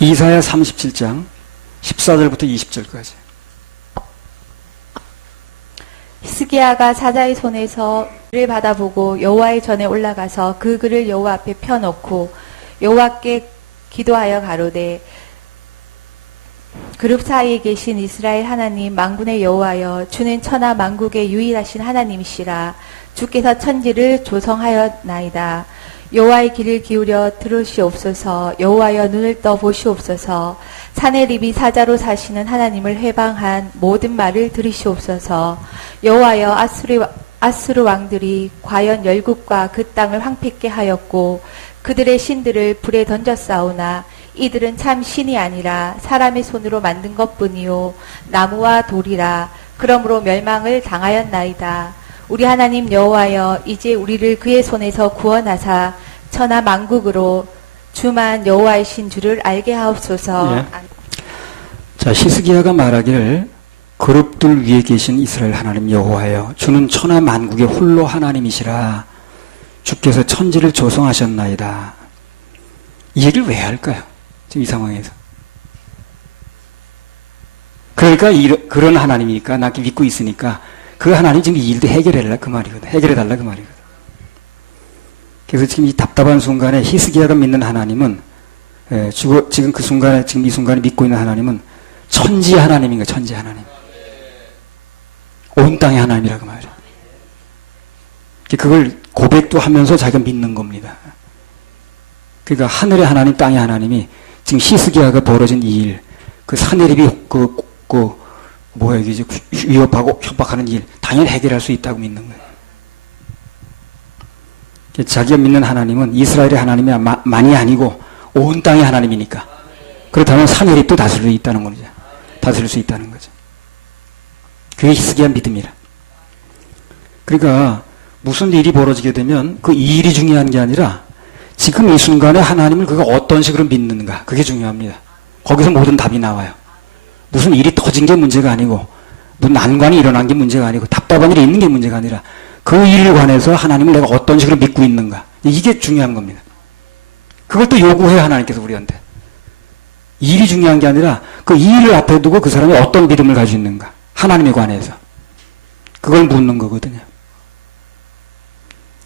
이사야 37장 14절부터 20절까지. 히스기야가 사자의 손에서 글을 받아보고 여호와의 전에 올라가서 그 글을 여호와 앞에 펴놓고 여호와께 기도하여 가로되 그룹 사이에 계신 이스라엘 하나님 만군의 여호와여 주는 천하 만국의 유일하신 하나님이시라. 주께서 천지를 조성하였나이다. 여호와의 귀를 기울여 들으시옵소서. 여호와여 눈을 떠 보시옵소서. 사내립이 사자로 사시는 하나님을 회방한 모든 말을 들으시옵소서. 여호와여 아수르 왕들이 과연 열국과 그 땅을 황폐케 하였고 그들의 신들을 불에 던졌사오나 이들은 참 신이 아니라 사람의 손으로 만든 것뿐이요 나무와 돌이라. 그러므로 멸망을 당하였나이다. 우리 하나님 여호와여 이제 우리를 그의 손에서 구원하사 천하 만국으로 주만 여호와이신 줄을 알게 하옵소서. 예. 자, 히스기야가 말하기를 그룹들 위에 계신 이스라엘 하나님 여호와여 주는 천하 만국의 홀로 하나님이시라. 주께서 천지를 조성하셨나이다. 이 얘기를 왜 할까요? 지금 이 상황에서. 그러니까 그런 하나님이니까 나 믿고 있으니까 그 하나님 지금 이 일도 해결해달라 그 말이거든. 해결해달라 그 말이거든. 그래서 지금 이 답답한 순간에 히스기야가 믿는 하나님은 지금 그 순간에 지금 이 순간에 믿고 있는 하나님은 천지 하나님인가 천지 하나님. 온 땅의 하나님이라고 말이야. 그걸 고백도 하면서 자기가 믿는 겁니다. 그러니까 하늘의 하나님, 땅의 하나님이 지금 히스기야가 벌어진 이 일, 그 사내립이 이게 위협하고 협박하는 일, 당연히 해결할 수 있다고 믿는 거예요. 자기가 믿는 하나님은 이스라엘의 하나님이 만이 아니고 온 땅의 하나님이니까. 그렇다면 사내립도 다스릴 수 있다는 거죠. 다스릴 수 있다는 거죠. 그게 히스기야 믿음이라. 그러니까 무슨 일이 벌어지게 되면 그 일이 중요한 게 아니라 지금 이 순간에 하나님을 그가 어떤 식으로 믿는가 그게 중요합니다. 거기서 모든 답이 나와요. 무슨 일이 터진 게 문제가 아니고 무슨 난관이 일어난 게 문제가 아니고 답답한 일이 있는 게 문제가 아니라 그 일에 관해서 하나님을 내가 어떤 식으로 믿고 있는가 이게 중요한 겁니다. 그걸 또 요구해요 하나님께서 우리한테. 일이 중요한 게 아니라 그 일을 앞에 두고 그 사람이 어떤 믿음을 가지고 있는가 하나님에 관해서 그걸 묻는 거거든요.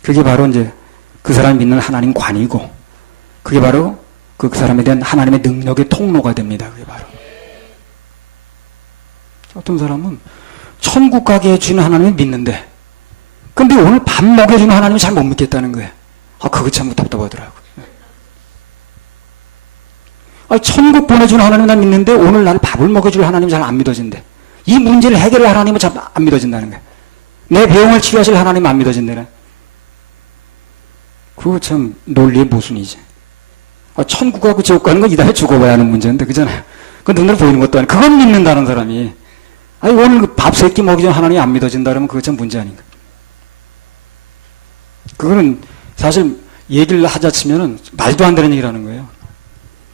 그게 바로 이제 그 사람이 믿는 하나님 관이고 그게 바로 그 사람에 대한 하나님의 능력의 통로가 됩니다. 그게 바로 어떤 사람은 천국 가게 해주는 하나님을 믿는데 근데 오늘 밥 먹여주는 하나님을 잘 못 믿겠다는 거예요. 그거 참 답답하더라고요. 천국 보내주는 하나님 난 믿는데 오늘 나를 밥을 먹여줄 하나님 잘 안 믿어진대. 이 문제를 해결할 하나님은 잘 안 믿어진다는 거예요. 내 병을 치유하실 하나님은 안 믿어진다네. 그거 참 논리의 모순이지. 천국 가고 지옥 가는 건 이다음에 죽어봐야 하는 문제인데 그잖아요. 그 눈으로 보이는 것도 아니고 그건 믿는다는 사람이 오늘 그 밥 세 끼 먹이던 하나님이 안 믿어진다 그러면 그거 참 문제 아닌가. 그거는 사실 얘기를 하자 치면은 말도 안 되는 얘기라는 거예요.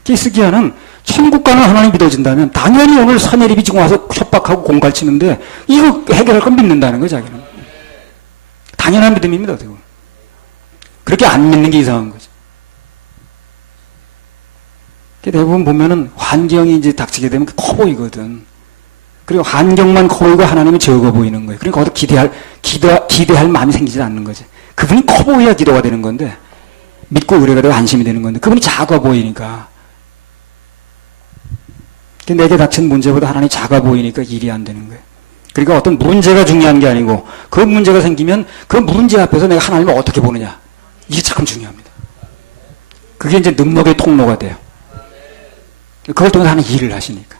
히스기야는 천국 가는 하나님이 믿어진다면 당연히 오늘 사내립이 지금 와서 협박하고 공갈치는데 이거 해결할 건 믿는다는 거죠, 자기는. 당연한 믿음입니다, 그거. 그렇게 안 믿는 게 이상한 거죠. 대부분 보면은 환경이 이제 닥치게 되면 커 보이거든. 그리고 환경만 커 보이고 하나님은 적어 보이는 거예요. 그러니까 거기서 기대할 마음이 생기지 않는 거지. 그분이 커 보여야 기도가 되는 건데, 믿고 의뢰가 되고 안심이 되는 건데, 그분이 작아 보이니까. 내게 닥친 문제보다 하나님이 작아 보이니까 일이 안 되는 거예요. 그러니까 어떤 문제가 중요한 게 아니고, 그 문제가 생기면 그 문제 앞에서 내가 하나님을 어떻게 보느냐. 이게 참 중요합니다. 그게 이제 능력의 통로가 돼요. 그걸 통해서 하나님 일을 하시니까.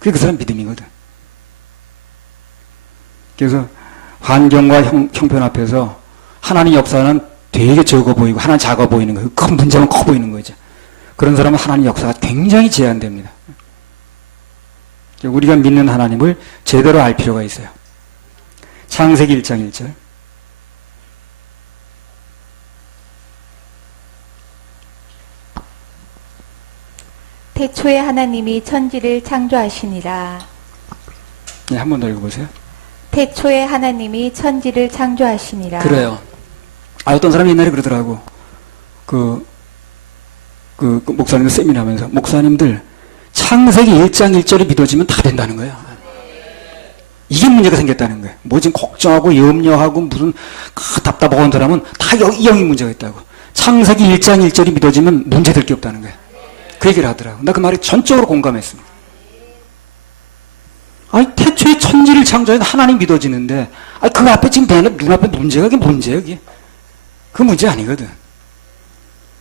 그게 그 사람 믿음이거든. 그래서 환경과 형편 앞에서 하나님 역사는 되게 적어 보이고 하나님 작아 보이는 거예요. 큰 문제만 커 보이는 거죠. 그런 사람은 하나님 역사가 굉장히 제한됩니다. 우리가 믿는 하나님을 제대로 알 필요가 있어요. 창세기 1장 1절. 태초에 하나님이 천지를 창조하시니라. 네, 한 번 더 읽어보세요. 태초에 하나님이 천지를 창조하시니라. 그래요. 어떤 사람이 옛날에 그러더라고. 그 그 목사님들 세미나 하면서 목사님들 창세기 1장 1절이 믿어지면 다 된다는 거예요. 이게 문제가 생겼다는 거예요. 뭐 지금 걱정하고 염려하고 무슨 답답하고 한 사람은 다 영이 문제가 있다고. 창세기 1장 1절이 믿어지면 문제될 게 없다는 거예요. 그 얘기를 하더라고. 나 그 말에 전적으로 공감했습니다. 아니 태초에 천지를 창조한 하나님 믿어지는데 아니 그 앞에 지금 내 눈앞에 문제가 그게 문제야 그게. 그 문제 아니거든.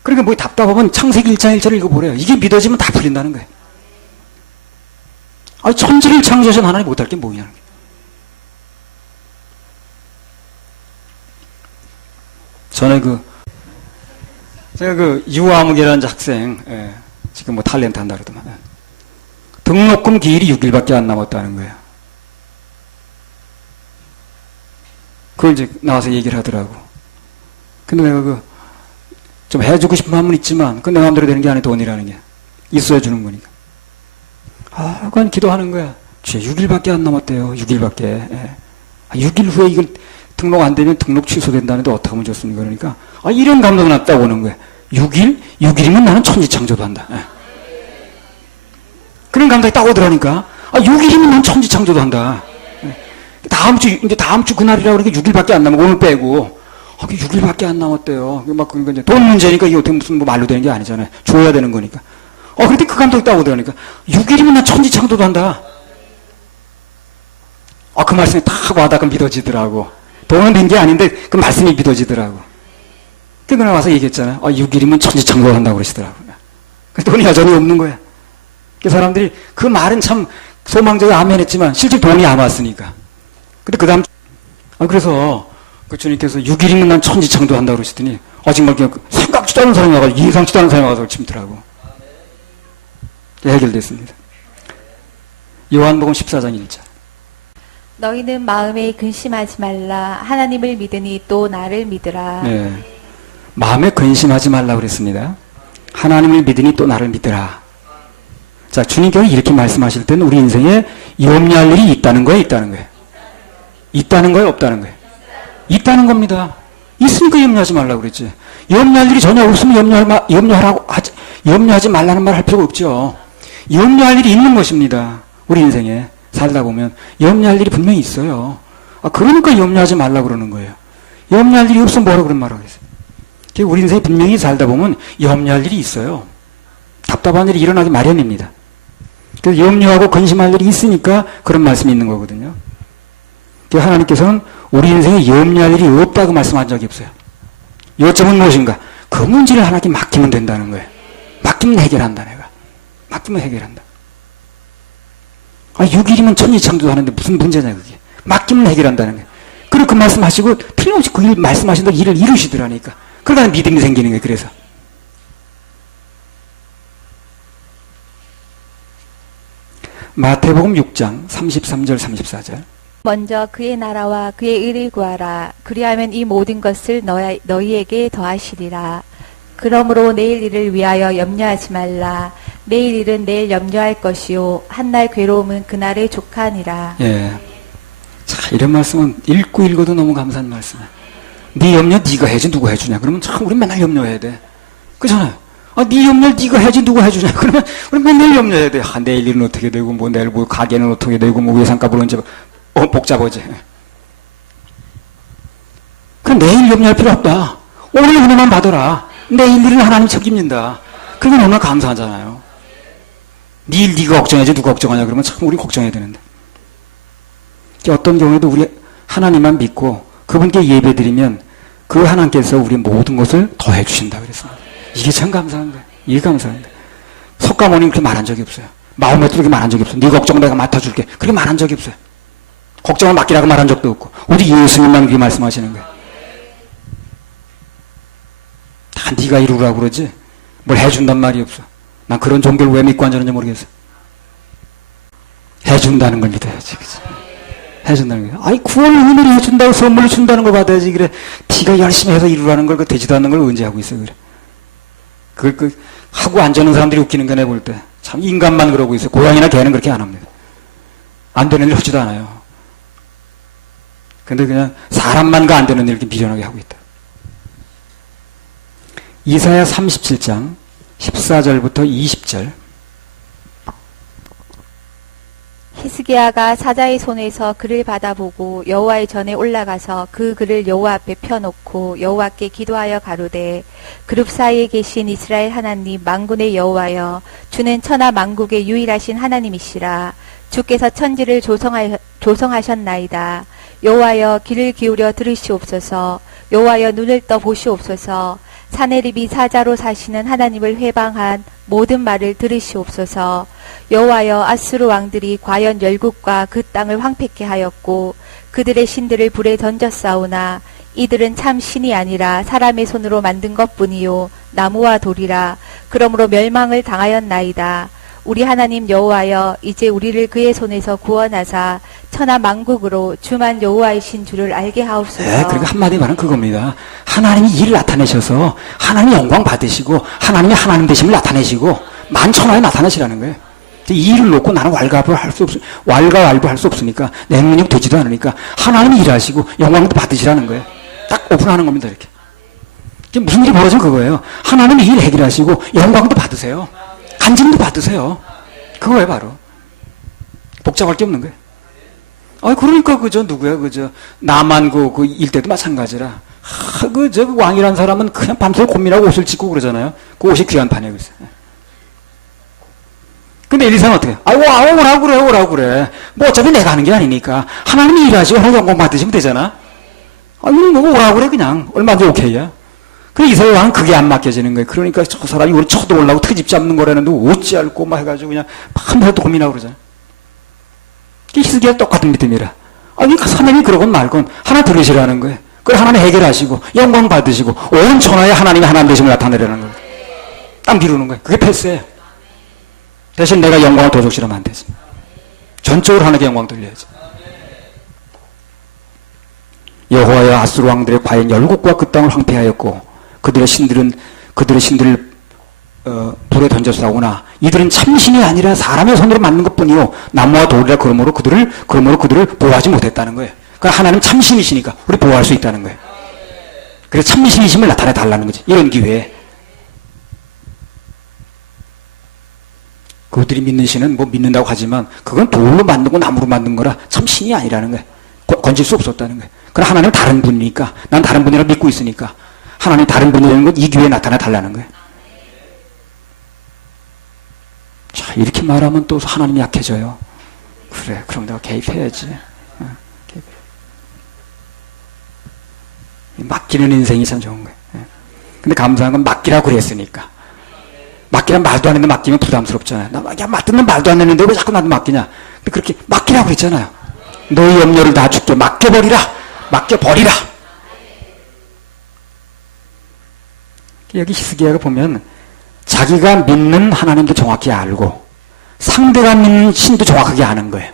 그러니까 뭐 답답하면 창세기 1장 1절을 읽어보래요. 이게 믿어지면 다 풀린다는 거예요. 아니 천지를 창조하신 하나님 못할 게 뭐냐는 거예요. 전에 제가 유아무개라는 학생, 지금 뭐 탤런트 한다 그러더만, 등록금 기일이 6일밖에 안 남았다는 거예요. 그걸 이제 나와서 얘기를 하더라고. 근데 내가 좀 해주고 싶은 마음은 있지만, 내 마음대로 되는 게 아니야, 돈이라는 게. 있어야 주는 거니까. 그건 기도하는 거야. 주여, 6일밖에 안 남았대요, 6일밖에. 6일 후에 이걸 등록 안 되면 등록 취소된다는데 어떻게 하면 좋습니까? 그러니까, 이런 감동이 났다고 오는 거야. 6일이면 나는 천지창조도 한다. 그런 감동이 딱 오더라니까. 6일이면 난 천지창조도 한다. 이제 다음 주 그날이라고 그러니까 6일밖에 안 남아. 오늘 빼고. 6일밖에 안 남았대요. 그러니까 이제 돈 문제니까 이게 어떻게 무슨 뭐 말로 되는 게 아니잖아요. 줘야 되는 거니까. 그런데 그 감동이 딱 오더라니까. 6일이면 난 천지창조도 한다. 그 말씀이 딱 와닿고 믿어지더라고. 돈은 된 게 아닌데 그 말씀이 믿어지더라고. 그러고 나와서 얘기했잖아요. 6일이면 천지창조를 한다고 그러시더라고요. 돈이 여전히 없는 거야. 그 사람들이 그 말은 참 소망적으로 아멘 했지만 실제 돈이 안 왔으니까. 근데 그 다음, 그래서 그 주님께서 6일이면 난 천지창조 한다고 그러시더니 정말 생각지도 않은 사람이 와가지고 예상치도 않은 사람이 와서 침더라고. 해결됐습니다. 요한복음 14장 1절. 너희는 마음에 근심하지 말라. 하나님을 믿으니 또 나를 믿으라. 네. 마음에 근심하지 말라 그랬습니다. 하나님을 믿으니 또 나를 믿으라. 자, 주님께서 이렇게 말씀하실 때는 우리 인생에 염려할 일이 있다는 거예요, 있다는 거예요? 있다는 거예요, 없다는 거예요? 있다는 겁니다. 있으니까 염려하지 말라고 그랬지. 염려할 일이 전혀 없으면 염려하지 말라는 말 할 필요가 없죠. 염려할 일이 있는 것입니다. 우리 인생에 살다 보면 염려할 일이 분명히 있어요. 그러니까 염려하지 말라고 그러는 거예요. 염려할 일이 없으면 뭐라고 그런 말을 하겠어요. 우리 인생에 분명히 살다 보면 염려할 일이 있어요. 답답한 일이 일어나기 마련입니다. 그래서 염려하고 근심할 일이 있으니까 그런 말씀이 있는 거거든요. 하나님께서는 우리 인생에 염려할 일이 없다고 말씀한 적이 없어요. 요점은 무엇인가? 그 문제를 하나님께 맡기면 된다는 거예요. 맡기면 해결한다, 내가. 맡기면 해결한다. 6일이면 천지창조도 하는데 무슨 문제냐, 그게. 맡기면 해결한다는 거예요. 그리고 그 말씀하시고 틀림없이 그 일 말씀하신 대로 일을 이루시더라니까. 그러니까 믿음이 생기는 거예요, 그래서. 마태복음 6장 33절 34절. 먼저 그의 나라와 그의 의를 구하라. 그리하면 이 모든 것을 너희에게 더하시리라. 그러므로 내일 일을 위하여 염려하지 말라. 내일 일은 내일 염려할 것이요 한날 괴로움은 그날의 족하니라. 예. 자, 이런 말씀은 읽어도 너무 감사한 말씀이야. 네 염려 네가 해야지 누가 해주냐. 그러면 참 우리 맨날 염려해야 돼. 그렇잖아요. 네 염려 네가 해야지 누가 해주냐. 그러면 우리 맨날 염려해야 돼. 내일 일은 어떻게 되고 뭐 내일 뭐 가게는 어떻게 되고 뭐 예산값을 언제 복잡하지. 그럼 내일 염려할 필요 없다. 오늘 은혜만 받아라. 내일 일은 하나님 책임진다. 그게 너무나 감사하잖아요. 내일 네가 걱정해야지 누가 걱정하냐. 그러면 참 우리 걱정해야 되는데. 어떤 경우에도 우리 하나님만 믿고 그분께 예배드리면 그 하나님께서 우리 모든 것을 더해 주신다 그랬습니다. 이게 참 감사한 거예요. 이게 감사한 거예요. 석가모니 그렇게 말한 적이 없어요. 마음에도 그렇게 말한 적이 없어요. 네 걱정 내가 맡아줄게. 그렇게 말한 적이 없어요. 걱정을 맡기라고 말한 적도 없고 오직 예수님만 그렇게 말씀하시는 거예요. 다 네가 이루라고 그러지 뭘 해준단 말이 없어. 난 그런 종교를 왜 믿고 앉았는지 모르겠어. 해준다는 걸 믿어야지. 그치? 해준다는 거예요. 구원을 은혜로 해준다고 선물을 준다는 걸 받아야지. 그래. 네가 열심히 해서 이루라는 걸 되지도 않는 걸 언제 하고 있어. 그래. 그걸 하고 앉아있는 사람들이 웃기는 게 내 볼 때. 참 인간만 그러고 있어요. 고양이나 개는 그렇게 안 합니다. 안 되는 일 하지도 않아요. 근데 그냥 사람만 안 되는 일 이렇게 미련하게 하고 있다. 이사야 37장 14절부터 20절. 히스기야가 사자의 손에서 글을 받아보고 여호와의 전에 올라가서 그 글을 여호와 앞에 펴놓고 여호와께 기도하여 가로되 그룹 사이에 계신 이스라엘 하나님 만군의 여호와여 주는 천하 만국의 유일하신 하나님이시라. 주께서 천지를 조성하셨나이다. 여호와여 귀를 기울여 들으시옵소서. 여호와여 눈을 떠 보시옵소서. 사내립이 사자로 사시는 하나님을 회방한 모든 말을 들으시옵소서. 여호와여 아수르 왕들이 과연 열국과 그 땅을 황폐케 하였고 그들의 신들을 불에 던졌사오나 이들은 참 신이 아니라 사람의 손으로 만든 것뿐이요 나무와 돌이라. 그러므로 멸망을 당하였나이다. 우리 하나님 여호와여 이제 우리를 그의 손에서 구원하사 천하 만국으로 주만 여호와이신 줄을 알게 하옵소서. 네, 그러니까 한마디 말은 그겁니다. 하나님이 일을 나타내셔서 하나님의 영광 받으시고 하나님의 하나님 되심을 나타내시고 만천하에 나타나시라는 거예요. 이 일을 놓고 나는 왈가왈부할 수 없으니까 내 능력 되지도 않으니까 하나님이 일하시고 영광도 받으시라는 거예요. 딱 오픈하는 겁니다. 이렇게. 지금 무슨 일이 벌어지면 그거예요. 하나님이 일 해결하시고 영광도 받으세요. 간증도 받으세요. 그거예요, 바로. 복잡할 게 없는 거예요. 그러니까, 누구야, 나만 그 일때도 마찬가지라. 그 왕이란 사람은 그냥 밤새 고민하고 옷을 짓고 그러잖아요. 그 옷이 귀한 판이에요, 그래서. 근데 엘리사는 어떻게? 오라고 그래. 뭐 어차피 내가 하는 게 아니니까. 하나님이 일하시고 하나님 영광 받으시면 되잖아. 뭐 오라고 그래, 그냥. 얼마든지 오케이야. 그 이스라엘 왕은 그게 안 맡겨지는 거예요. 그러니까 저 사람이 우리 쳐들어오려고 트집 잡는 거라는데 어찌 알고 막 해가지고 그냥 밤새도 고민하고 그러잖아. 히스기야 똑같은 믿음이라. 그러니까 하나님이 그러건 말건 하나 들으시라는 거예요. 그걸 하나님 해결하시고 영광 받으시고 온 천하에 하나님의 하나님 되심을 나타내라는 거예요. 딱 미루는 거예요. 그게 패스예요. 대신 내가 영광을 도적질하면 안 되지. 전적으로 하나님께 영광 돌려야지. 여호와여 아수르 왕들의 과연 열국과 그 땅을 황폐하였고 그들의 신들을 불에 던졌사오나 이들은 참신이 아니라 사람의 손으로 만든 것뿐이요 나무와 돌이라. 그러므로 그들을 보호하지 못했다는 거예요. 그러니까 하나님 참신이시니까 우리 보호할 수 있다는 거예요. 그래서 참신이심을 나타내 달라는 거지. 이런 기회에 그들이 믿는 신은 뭐 믿는다고 하지만 그건 돌로 만든 거 나무로 만든 거라 참신이 아니라는 거예요. 건질 수 없었다는 거예요. 그러나 하나님은 다른 분이니까 난 다른 분이라 믿고 있으니까 하나님 다른 분이라는 건 이 기회에 나타나 달라는 거예요. 자, 이렇게 말하면 또 하나님이 약해져요. 그래, 그럼 내가 개입해야지. 맡기는 인생이 참 좋은 거예요. 근데 감사한 건 맡기라고 그랬으니까. 맡기란 말도 안 했는데 맡기면 부담스럽잖아요. 나 맡는 말도 안 했는데 왜 자꾸 나도 맡기냐. 근데 그렇게 맡기라고 그랬잖아요. 너희 염려를 다 줄게. 맡겨버리라. 여기 히스기야가 보면 자기가 믿는 하나님도 정확히 알고 상대가 믿는 신도 정확하게 아는 거예요.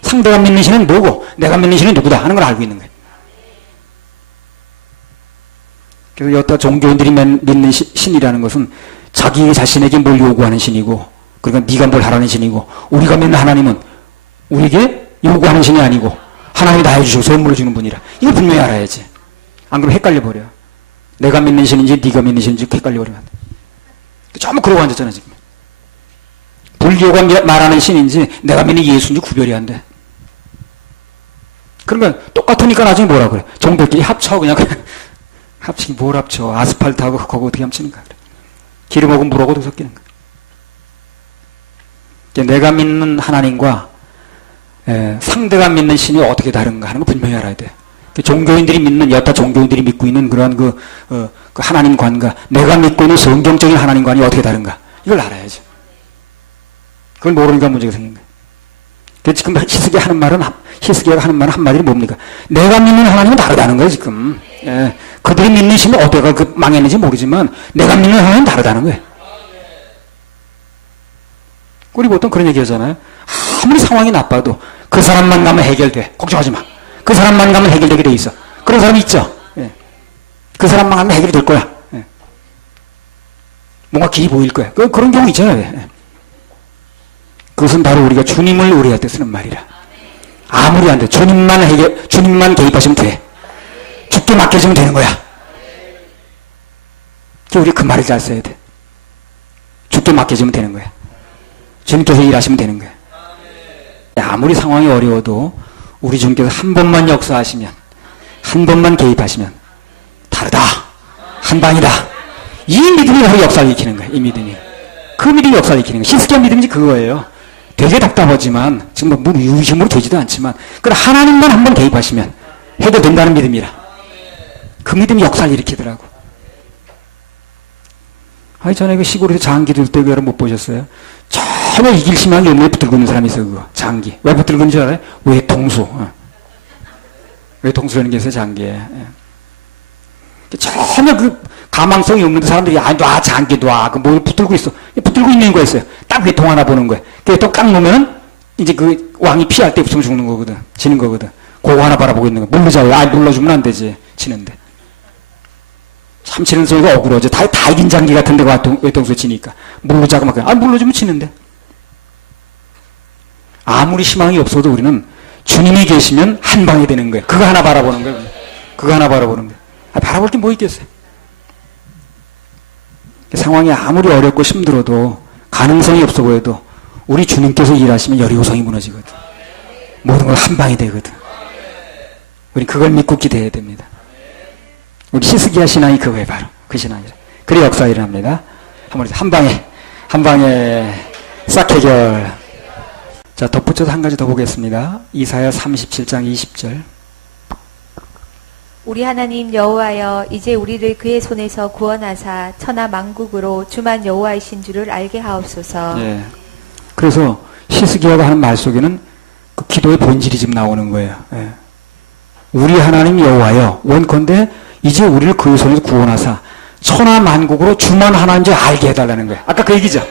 상대가 믿는 신은 뭐고 내가 믿는 신은 누구다 하는 걸 알고 있는 거예요. 그래서 여타 종교인들이 믿는 신이라는 것은 자기 자신에게 뭘 요구하는 신이고 그러니까 네가 뭘 하라는 신이고 우리가 믿는 하나님은 우리에게 요구하는 신이 아니고 하나님이 다 해주시고 선물을 주는 분이라. 이거 분명히 알아야지. 안 그러면 헷갈려버려. 내가 믿는 신인지 네가 믿는 신인지 헷갈려버리면 안 돼. 전부 그러고 앉았잖아 지금. 불교가 말하는 신인지 내가 믿는 예수인지 구별이 안 돼. 그러면 똑같으니까 나중에 뭐라 그래. 종들끼리 합쳐 그냥. 합치기 뭘 합쳐. 아스팔트하고 흙하고 어떻게 합치는가 그래. 기름하고 물하고도 섞이는 거야. 내가 믿는 하나님과 상대가 믿는 신이 어떻게 다른가 하는 거 분명히 알아야 돼. 종교인들이 믿는 여타 종교인들이 믿고 있는 그러한 그 하나님관과 내가 믿고 있는 성경적인 하나님관이 어떻게 다른가 이걸 알아야죠. 그걸 모르니까 문제가 생긴 거예요. 그래서 지금 히스기야가 하는 말은 한마디로 뭡니까? 내가 믿는 하나님은 다르다는 거예요 지금. 그들이 믿는 신이 어디가 망했는지 모르지만 내가 믿는 하나님은 다르다는 거예요. 우리 보통 그런 얘기 하잖아요. 아무리 상황이 나빠도 그 사람만 가면 해결돼. 걱정하지 마. 그 사람만 가면 해결되게 돼 있어. 그런 사람이 있죠. 그 사람만 가면 해결이 될 거야. 뭔가 길이 보일 거야. 그런 경우 있잖아요. 그것은 바로 우리가 주님을 의뢰할 때 쓰는 말이라. 아무리 안 돼. 주님만 개입하시면 돼. 죽게 맡겨주면 되는 거야. 우리 그 말을 잘 써야 돼. 죽게 맡겨주면 되는 거예요. 주님께서 일하시면 되는 거예요. 아무리 상황이 어려워도 우리 주님께서 한 번만 역사하시면, 한 번만 개입하시면 다르다, 한방이다. 이 믿음이 바로 역사를 일으키는 거예요. 이 믿음이. 그 믿음이 역사를 일으키는 거예요. 히스기야 믿음이 그거예요. 되게 답답하지만 지금 뭐 유심으로 되지도 않지만 그러나 하나님만 한 번 개입하시면 해결된다는 믿음이라. 그 믿음이 역사를 일으키더라고. 아니 전에 그 시골에서 장기 들 때 그걸 못 보셨어요? 전혀 이길 희망이 없는데 붙들고 있는 사람이 있어요. 그거 장기. 왜 붙들고 있는 줄 알아요? 외통수. 외통수라는 게 있어요. 장기에. 전혀 그 가망성이 없는데 사람들이 놔 장기 놔 그 뭘 붙들고 있어. 붙들고 있는 거였어요. 딱 외통 하나 보는 거예요. 그래서 또 깡 놓으면 이제 그 왕이 피할 때 붙으면 죽는 거거든. 지는 거거든. 그거 하나 바라보고 있는 거. 물르자고요. 물러주면 안 되지. 치는데. 참 치는 소리가 억울하죠. 다 이긴 장기 같은데 외통수 치니까. 물르자고 막 물러주면 치는데. 아무리 희망이 없어도 우리는 주님이 계시면 한 방이 되는 거예요. 그거 하나 바라보는 거예요. 그거 하나 바라보는 거예요. 바라볼 게 뭐 있겠어요. 상황이 아무리 어렵고 힘들어도 가능성이 없어 보여도 우리 주님께서 일하시면 여리고성이 무너지거든. 모든 걸 한 방이 되거든. 우리 그걸 믿고 기대해야 됩니다. 우리 히스기야 신앙이 그거예요. 바로 그 신앙이라. 그래 역사가 일어납니다. 한 방에 싹 해결. 자, 덧붙여서 한 가지 더 보겠습니다. 이사야 37장 20절. 우리 하나님 여호와여 이제 우리를 그의 손에서 구원하사 천하 만국으로 주만 여호와이신 줄을 알게 하옵소서. 예. 그래서 히스기야가 하는 말 속에는 그 기도의 본질이 지금 나오는 거예요. 예. 우리 하나님 여호와여 원컨대 이제 우리를 그의 손에서 구원하사 천하 만국으로 주만 하나님 줄 알게 해달라는 거예요. 아까 그 얘기죠.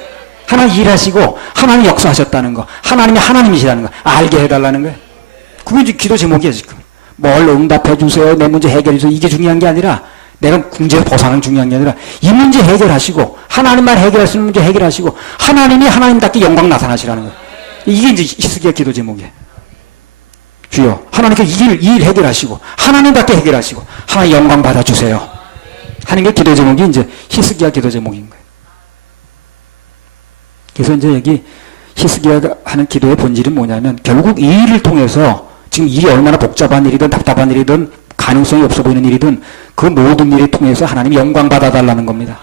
하나님 일하시고 하나님 역사하셨다는 거, 하나님이 하나님이시라는 거 알게 해달라는 거예요. 그게 이제 기도 제목이에요 지금. 뭘 응답해 주세요. 내 문제 해결해 주세요. 이게 중요한 게 아니라 내가 문제에서 벗어나는 중요한 게 아니라 이 문제 해결하시고 하나님만 해결할 수 있는 문제 해결하시고 하나님이 하나님답게 영광 나타나시라는 거예요. 이게 이제 히스기야 기도 제목이에요. 주여 하나님께서 이 일 해결하시고 하나님답게 해결하시고 하나님 영광 받아주세요 하는 게 기도 제목이 이제 히스기야 기도 제목인 거예요. 그래서 이제 여기 히스기야가 하는 기도의 본질은 뭐냐면 결국 이 일을 통해서 지금 일이 얼마나 복잡한 일이든 답답한 일이든 가능성이 없어 보이는 일이든 그 모든 일을 통해서 하나님이 영광 받아달라는 겁니다.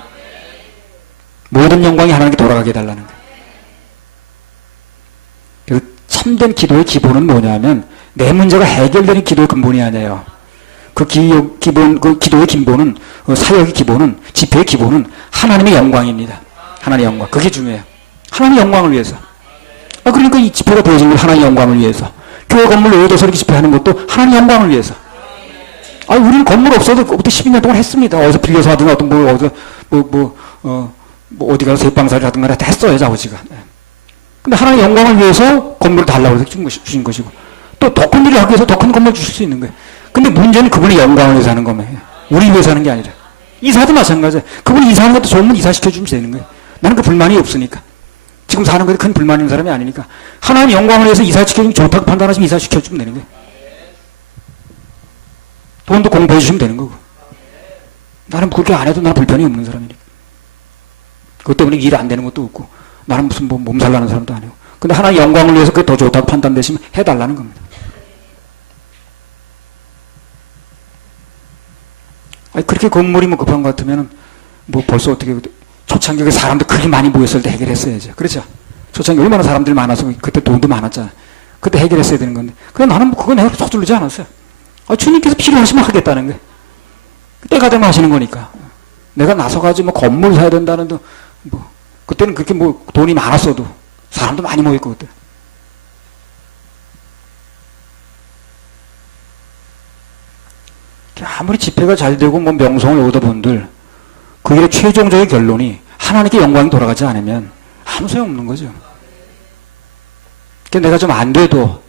모든 영광이 하나님께 돌아가게 해달라는 거예요. 그래서 참된 기도의 기본은 뭐냐면 내 문제가 해결되는 기도의 근본이 아니에요. 그 기도의 기본은 사역의 기본은 집회의 기본은 하나님의 영광입니다. 하나님의 영광. 그게 중요해요. 하나님의 영광을 위해서. 그러니까 이 집회가 되어진 건 하나님의 영광을 위해서. 교회 건물 외에서 이렇게 집회하는 것도 하나님 영광을 위해서. 우리는 건물 없어도 그때 12년 동안 했습니다. 어디서 빌려서 하든가 어떤 어디 가서 세방살이 하든가 다 했어요, 아버지가. 근데 하나님 영광을 위해서 건물을 달라고 해서 주신 것이고, 또 더 큰 일을 하기 위해서 더 큰 건물을 주실 수 있는 거예요. 근데 문제는 그분의 영광을 위해서 하는 거예요. 우리 위해서 하는 게 아니라. 이사도 마찬가지예요. 그분이 이사하는 것도 좋으면 이사시켜주면 되는 거예요. 나는 그 불만이 없으니까. 지금 사는 것에 큰 불만 있는 사람이 아니니까. 하나님 영광을 위해서 이사시켜주면 좋다고 판단하시면 이사시켜주면 되는 거예요. 돈도 공부해 주시면 되는 거고. 나는 그렇게 안 해도 나는 불편이 없는 사람이니까. 그것 때문에 일 안 되는 것도 없고, 나는 무슨 몸살 나는 사람도 아니고. 근데 하나님 영광을 위해서 그게 더 좋다고 판단되시면 해달라는 겁니다. 그렇게 건물이 급한 것 같으면, 벌써 어떻게, 초창기에 사람들 그렇게 많이 모였을 때 해결했어야죠. 그렇죠? 초창기 얼마나 사람들이 많아서 그때 돈도 많았잖아요. 그때 해결했어야 되는 건데. 그래 나는 그건 해결 서두르지 않았어요. 주님께서 필요하시면 하겠다는 거예요. 때가 되면 하시는 거니까. 내가 나서가지고 건물 사야 된다는 그때는 그렇게 돈이 많았어도 사람도 많이 모였고 그때. 아무리 집회가 잘 되고 명성을 얻어본들 그 일의 최종적인 결론이 하나님께 영광이 돌아가지 않으면 아무 소용없는 거죠. 내가 좀 안 돼도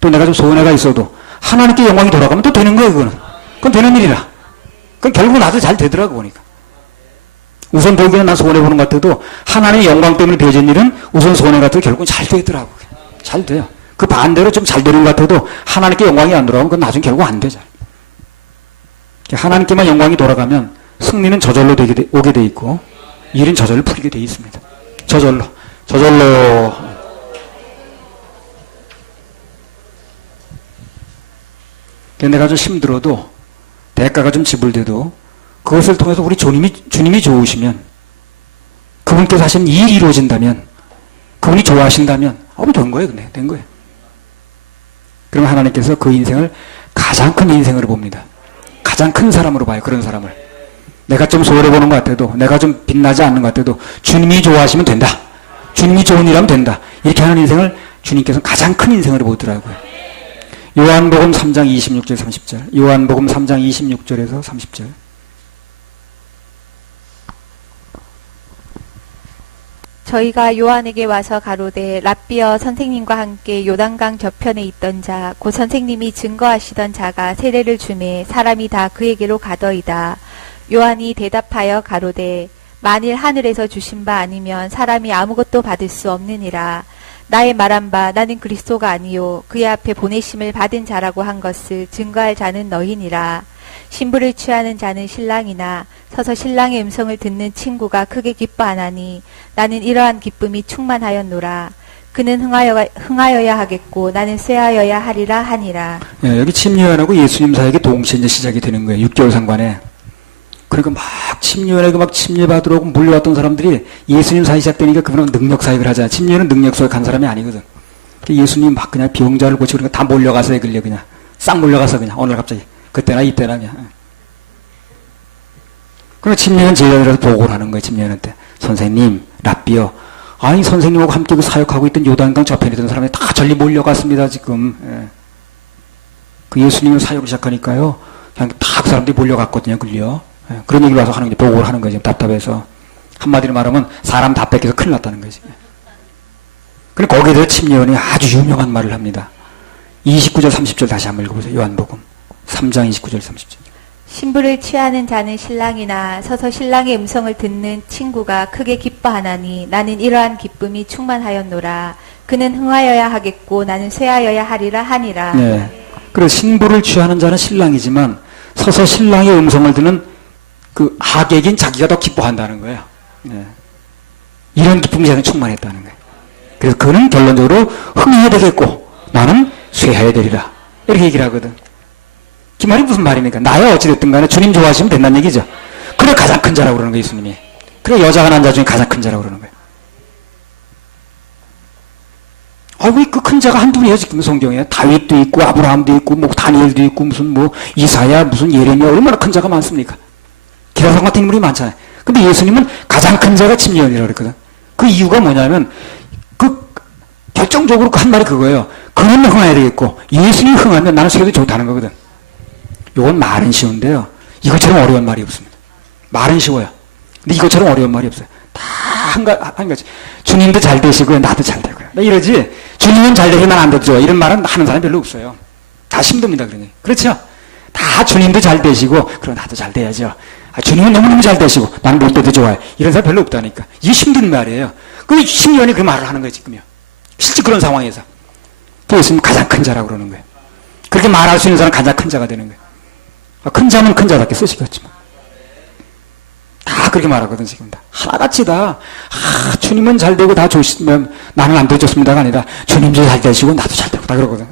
또 내가 좀 손해가 있어도 하나님께 영광이 돌아가면 또 되는 거예요. 그건 되는 일이라. 그건 결국 나도 잘 되더라고 보니까. 우선 보기에는 난 손해보는 것 같아도 하나님의 영광 때문에 되어진 일은 우선 손해 같아도 결국은 잘 되더라고. 잘 돼요. 그 반대로 좀 잘 되는 것 같아도 하나님께 영광이 안 돌아가면 그건 나중에 결국 안 되죠. 하나님께만 영광이 돌아가면 승리는 저절로 오게 돼 있고 일은 저절로 풀리게 돼 있습니다. 저절로. 저절로. 내가 좀 힘들어도, 대가가 좀 지불돼도, 그것을 통해서 우리 주님이 좋으시면, 그분께서 하신 일이 이루어진다면, 그분이 좋아하신다면, 된 거예요, 근데. 된 거예요. 그러면 하나님께서 그 인생을 가장 큰 인생으로 봅니다. 가장 큰 사람으로 봐요, 그런 사람을. 내가 좀 소홀해 보는 것 같아도, 내가 좀 빛나지 않는 것 같아도, 주님이 좋아하시면 된다. 주님이 좋은 일 하면 된다. 이렇게 하는 인생을 주님께서 가장 큰 인생으로 보더라고요. 요한복음 3장 26절 30절. 요한복음 3장 26절에서 30절. 저희가 요한에게 와서 가로되 랍비여 선생님과 함께 요단강 저편에 있던 자 곧 선생님이 증거하시던 자가 세례를 주매 사람이 다 그에게로 가더이다. 요한이 대답하여 가로되 만일 하늘에서 주신 바 아니면 사람이 아무것도 받을 수 없느니라. 나의 말한 바 나는 그리스도가 아니요 그의 앞에 보내심을 받은 자라고 한 것을 증거할 자는 너희니라. 신부를 취하는 자는 신랑이나 서서 신랑의 음성을 듣는 친구가 크게 기뻐하나니 나는 이러한 기쁨이 충만하였노라. 그는 흥하여야 하겠고 나는 쇠하여야 하리라 하니라. 예, 여기 침례요한하고 예수님 사이에 동시에 이제 시작이 되는 거예요. 6개월 상관에. 그러니까 막 침례요한에게 막 침례받으러 오고 몰려왔던 사람들이 예수님 사이 시작되니까 그분은 능력 사역을 하잖아. 침례요한은 능력 사역 간 사람이 아니거든. 예수님 막 그냥 병자를 고치고 그러니까 다 몰려가서 그냥 싹 몰려가서 그냥 오늘 갑자기 그때나 이때나 그냥. 그러니까 침례요한 제자들한테 보고를 하는 거예요. 침례요한한테. 선생님, 랍비요. 아니 선생님하고 함께 그 사역하고 있던 요단강 저편에 있던 사람이 다 전리 몰려갔습니다 지금. 예. 그 예수님을 사역을 시작하니까요. 그냥 다 그 사람들이 몰려갔거든요. 그걸요. 예. 그런 얘기를 와서 하는 게 보고를 하는 거예요. 답답해서. 한마디로 말하면 사람 다 뺏겨서 큰일 났다는 거지. 근데 거기에 대해서 침례요한이 아주 유명한 말을 합니다. 29절 30절 다시 한번 읽어보세요. 요한복음 3장 29절 30절. 신부를 취하는 자는 신랑이나 서서 신랑의 음성을 듣는 친구가 크게 기뻐하나니 나는 이러한 기쁨이 충만하였노라. 그는 흥하여야 하겠고 나는 쇠하여야 하리라 하니라. 네. 그래서 신부를 취하는 자는 신랑이지만 서서 신랑의 음성을 듣는 그 하객인 자기가 더 기뻐한다는 거예요. 네. 이런 기쁨이 자기는 충만했다는 거예요. 그래서 그는 결론적으로 흥해야 되겠고 나는 쇠해야 되리라. 이렇게 얘기를 하거든. 그 말이 무슨 말입니까? 나야 어찌됐든 간에 주님 좋아하시면 된다는 얘기죠. 그래 가장 큰 자라고 그러는 거예요. 예수님이. 그래 여자가 난 자 중에 가장 큰 자라고 그러는 거예요. 아이고 그 큰 자가 한둘이에요. 지금 성경에. 다윗도 있고 아브라함도 있고 뭐 다니엘도 있고 무슨 뭐 이사야 무슨 예레미야 얼마나 큰 자가 많습니까? 기라성 같은 인물이 많잖아요. 근데 예수님은 가장 큰 자가 침례요한이라고 그랬거든. 그 이유가 뭐냐면 그 결정적으로 한 말이 그거예요. 그는 흥해야 되겠고 예수님이 흥하면 나는 세계도 좋다는 거거든. 요건 말은 쉬운데요. 이것처럼 어려운 말이 없습니다. 말은 쉬워요. 근데 이것처럼 어려운 말이 없어요. 다 한 가지. 주님도 잘 되시고요. 나도 잘 되고요. 나 이러지. 주님은 잘 되면 안 되죠. 이런 말은 하는 사람이 별로 없어요. 다 힘듭니다. 그러니. 그렇죠? 다 주님도 잘 되시고, 그럼 나도 잘 돼야죠. 주님은 너무너무 잘 되시고, 나는 못 돼도 좋아요. 이런 사람 별로 없다니까. 이게 힘든 말이에요. 그 침례요한이 그 말을 하는 거예요. 지금요. 실제 그런 상황에서. 그 예수님 가장 큰 자라고 그러는 거예요. 그렇게 말할 수 있는 사람은 가장 큰 자가 되는 거예요. 큰 자는 큰 자답게 쓰시겠지만. 다 그렇게 말하거든, 지금 다. 하나같이 다, 주님은 잘 되고 다 좋으시면 나는 안 되졌습니다가 아니라 주님도 잘 되시고 나도 잘 되고 다 그러거든.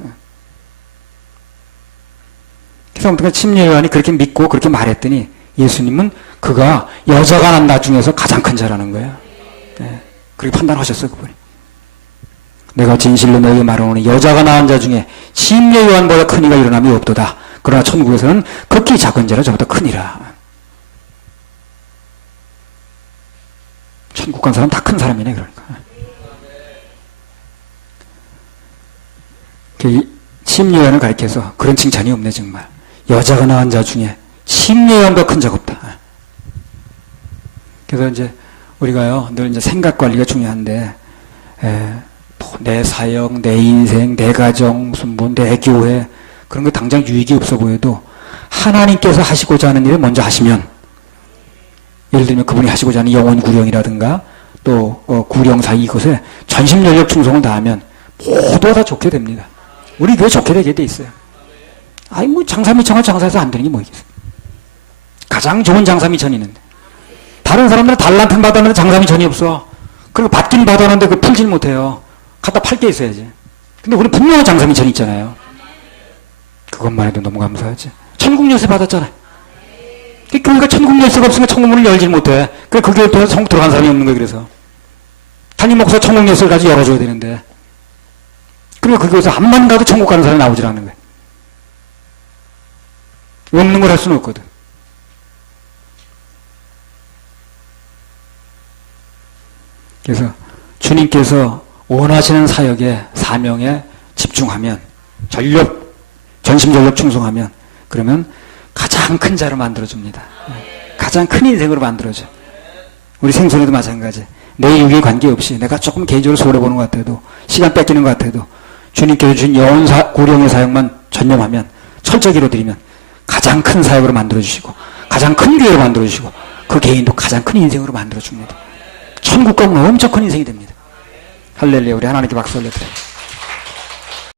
그래서 아무튼 침례요한이 그렇게 믿고 그렇게 말했더니 예수님은 그가 여자가 난 나 중에서 가장 큰 자라는 거예요. 네. 그렇게 판단하셨어요, 그분이. 내가 진실로 너에게 말하노니 여자가 낳은 자 중에 침례요한보다 큰 이가 일어남이 없도다. 그러나 천국에서는 극히 작은 자라 저보다 크니라. 천국 간 사람 다 큰 사람이네, 그러니까. 침례요한을 가리켜서 그런 칭찬이 없네, 정말. 여자가 낳은 자 중에 침례요한보다 큰 자가 없다. 그래서 이제 우리가요, 늘 이제 생각 관리가 중요한데, 내 사역, 내 인생, 내 가정, 무슨 뭐, 내 교회, 그런 거 당장 유익이 없어 보여도 하나님께서 하시고자 하는 일을 먼저 하시면, 예를 들면 그분이 하시고자 하는 영혼 구령이라든가 또 구령사 이것에 전심전력 충성을 다하면 모두가 다 좋게 됩니다. 우리 교회 좋게 되게 돼 있어요. 아니 뭐 장사미천을 장사해서 안 되는 게 뭐 있겠어요. 가장 좋은 장사미천이 있는데 다른 사람들은 달란트 받았는데 장사미천이 없어. 그리고 받긴 받았는데 그 풀질 못해요. 갖다 팔 게 있어야지. 근데 우리 분명한 장사미천이 있잖아요. 그것만 해도 너무 감사하지. 천국 열쇠 받았잖아요. 그 교회가 천국 열쇠가 없으면 천국 문을 열질 못해. 그 교회 통해서 천국 들어간 사람이 없는 거예요. 그래서 담임 목사 천국 열쇠를 가지고 열어줘야 되는데, 그리고 그 교회에서 암만 가도 천국 가는 사람이 나오질 않는 거예요. 없는 걸 할 수는 없거든. 그래서 주님께서 원하시는 사역에, 사명에 집중하면, 전심전력 충성하면, 그러면 가장 큰 자로 만들어줍니다. 가장 큰 인생으로 만들어줘. 우리 생존에도 마찬가지. 내 육에 관계없이 내가 조금 개인적으로 손해보는 것 같아도, 시간 뺏기는 것 같아도 주님께서 주신 영혼 고령의 사역만 전념하면, 철저히 이루어드리면 가장 큰 사역으로 만들어주시고, 가장 큰 교회로 만들어주시고, 그 개인도 가장 큰 인생으로 만들어줍니다. 천국 가면 엄청 큰 인생이 됩니다. 할렐루야. 우리 하나님께 박수 올려드려요.